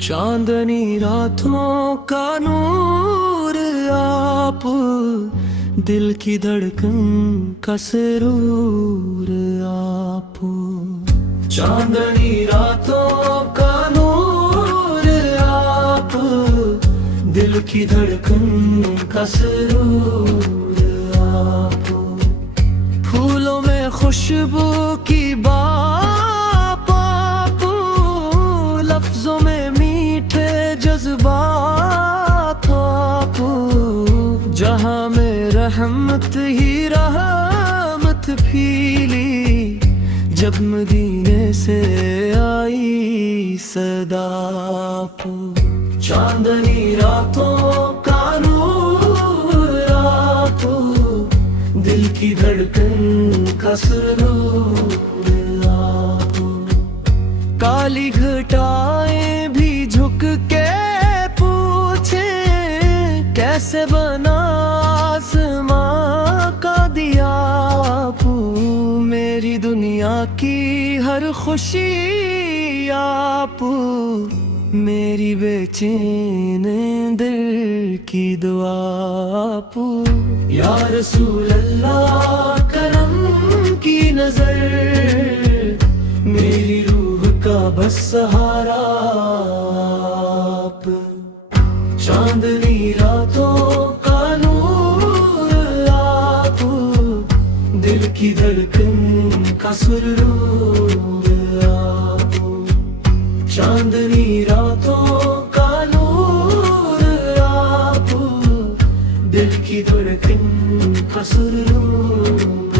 चांदनी रातों का नूर आप, दिल की धड़कन का सुरूर आप। चांदनी रातों का नूर आप, दिल की धड़कन का सुरूर आप। फूलों में खुशबू की बात आप, लफ्जों में मीठे जज्बात आप। जहां में रहमत ही रहमत फीली, जब मदीने से आई सदा आप। चांदनी रातों का नूर आप, दिल की धड़कन का सुरूर आप। काली घटाएं भी झुक के पूछे, कैसे बना आसमां का दिया आप। मेरी दुनिया की हर खुशी आप, मेरी बेचैन दिल की दुआ आप। या रसूल अल्लाह करम की नजर, मेरी रूह का बस सहारा आप। चांदनी रातों का नूर आप, दिल की धड़कन का सुरूर आप। चांदनी रातों का नूर आप, दिल की धड़कन का सुरूर।